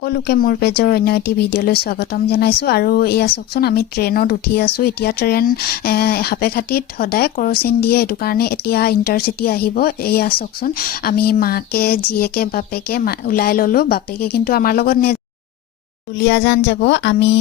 সকলোকে মোৰ পেজৰ অন্য এটি ভিডিঅ'লৈ স্বাগতম জনাইছো আৰু এয়া চাওকচোন আমি ট্ৰেইনত উঠি আছো এতিয়া ট্ৰেইন হাপেখাটিত সদায় কৰচিন দিয়ে এটো কাৰণে এতিয়া ইন্টাৰচিটি আহিব এয়া চাওকচোন আমি মাকে জিয়েকে বাপেকে উলাই ললো বাপেকে কিন্তু আমাৰ লগত দুলিয়াজান যাব আমি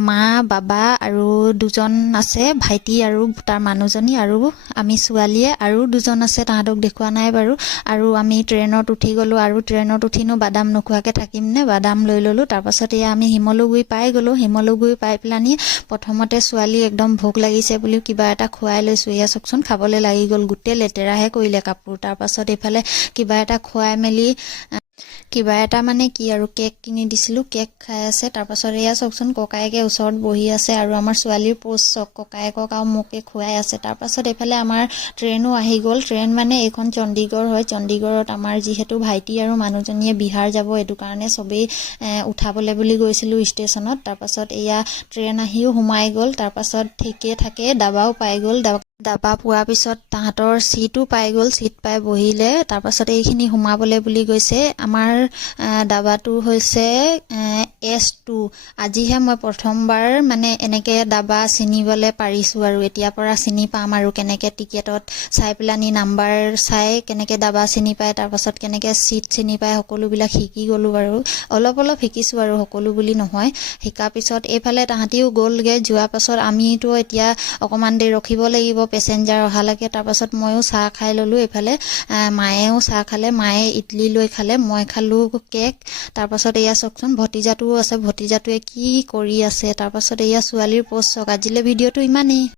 মা বাবা আৰু দুজন আছে ভাইটি আৰু তাৰ মানুহজনী আৰু আমি ছোৱালীয়ে আৰু দুজন আছে তাহাঁতক দেখুৱা নাই বাৰু আৰু আমি ট্ৰেইনত উঠি গলো আৰু ট্ৰেইনত উঠিনো বাদাম নখুৱাকে থাকিম নে বাদাম লৈ ললো তাৰ পাছত এয়া আমি হিমলুগুৰি পাই গলো হিমলুগুৰি পাই পেলানি প্ৰথমতে ছোৱালী একদম ভোক লাগিছে বুলি কিবা এটা খুৱাই লৈছো এয়া চকচোন খাবলৈ লাগি গল গুটে লেতেৰাহে কৰিলে কাপোৰ তাৰ পাছত এফালে কিবা এটা খুৱাই মেলি কিবা এটা মানে কি আৰু কেক কিনি দিছিলো কেক খাই আছে তাৰ পাছত এয়া চকচোন ককায়েকে ওচৰত বহি আছে আৰু আমাৰ ছোৱালীৰ পোষ্ট চক ককায়েকক আৰু মোকে খুৱাই আছে তাৰ পাছত এফালে আমাৰ ট্ৰেইনো আহি গল ট্ৰেইন মানে এইখন চণ্ডীগড় হয় চণ্ডীগড়ত আমাৰ যিহেতু ভাইটি আৰু মানুহজনীয়ে বিহাৰ যাব এটো কাৰণে সবেই উঠাবলৈ বুলি গৈছিলো ষ্টেচনত তাৰ পাছত এয়া ট্ৰেইন আহিও সোমাই গল তাৰ পাছত ঠিকে থাকে দাবাও পাই গল দাবা পোৱাৰ পিছত তাহাঁতৰ সিটো পাই গল সিট পাই বহিলে তাৰ পাছত এইখিনি সোমাবলৈ বুলি গৈছে আমাৰ দাবাটো হৈছে S2 আজিহে মই প্ৰথমবাৰ মানে এনেকে দাবা চিনিবলৈ পাৰিছো আৰু এতিয়া পৰা চিনি পাম আৰু কেনেকে টিকেটত চাই পেলানি নাম্বাৰ চাই কেনেকে দাবা চিনি পায় তাৰ পাছত কেনেকে সিট চিনি পায় সকলোবিলাক শিকি গলো বাৰু অলপ শিকিছো আৰু সকলো বুলি নহয় শিকাৰ পিছত এইফালে তাহাঁতিও গ'লগে যোৱা পাছত আমিতো এতিয়া অকমান দেৰি ৰখিব লাগিব পেছেঞ্জাৰ অহালৈকে তাৰ পাছত ময়ো চাহ খাই ললো এইফালে মায়েও চাহ খালে মায়ে ইডলি লৈ খালে মই খালো কেক তাৰ পাছত এয়া চকচোন ভতিজাটোও আছে ভতিজাটোৱে কি কৰি আছে তাৰ পাছত এয়া ছোৱালীৰ পোষ্ট চক আজিলে ভিডিঅ'টো ইমানেই